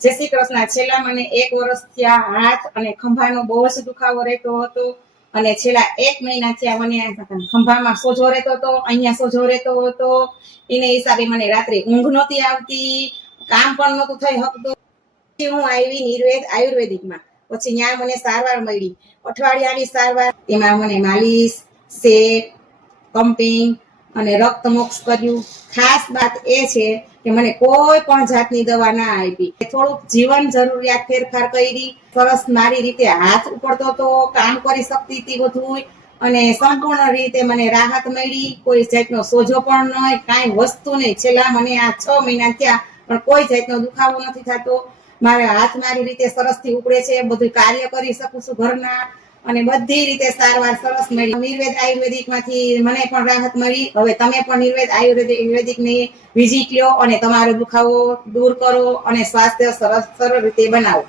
જય શ્રી કૃષ્ણ। છેલ્લા મને 1 વર્ષથી આ હાથ અને ખંભાનો બહુ જ દુખાવો રહેતો હતો અને છેલ્લા 1 મહિનાથી આ મને ખંભામાં સોજો રહેતો હતો, અહીંયા સોજો રહેતો હતો। એને હિસાબે મને રાત્રે ઊંઘ નહોતી આવતી, કામ પણ નહોતું થઈ શકતું। હું આવી નિર્વેદ આયુર્વેદિકમાં, પછી ત્યાં મને સારવાર મળી, અઠવાડિયાની સારવાર। એમાં મને માલિશ, શેક, પમ્પિંગ અને રક્ત મોક્ષ કર્યું। ખાસ વાત એ છે કે મને કોઈ પણ જાતની દવા ના આપી, થોડુંક જીવન જરૂરિયાત ફેરફાર કરી, સરસ મારી રીતે હાથ ઉપડતો હતો, કામ કરી શકતી હતી બધું, અને સંપૂર્ણ રીતે મને રાહત મળી। કોઈ જાતનો સોજો પણ નહીં, કાંઈ વસ્તુ નહીં। છેલ્લા મને આ 6 મહિના થયા પણ કોઈ જાતનો દુખાવો નથી થતો। મારા હાથ મારી રીતે સરસથી ઉપડે છે, બધું કાર્ય કરી શકું છું ઘરના, અને બધી રીતે સારવાર સરસ મળી। નિર્વેદ આયુર્વેદિકમાંથી મને પણ રાહત મળી। હવે તમે પણ નિર્વેદ આયુર્વેદિકની વિઝિટ લ્યો અને તમારો દુખાવો દૂર કરો અને સ્વાસ્થ્ય સરળ રીતે બનાવો।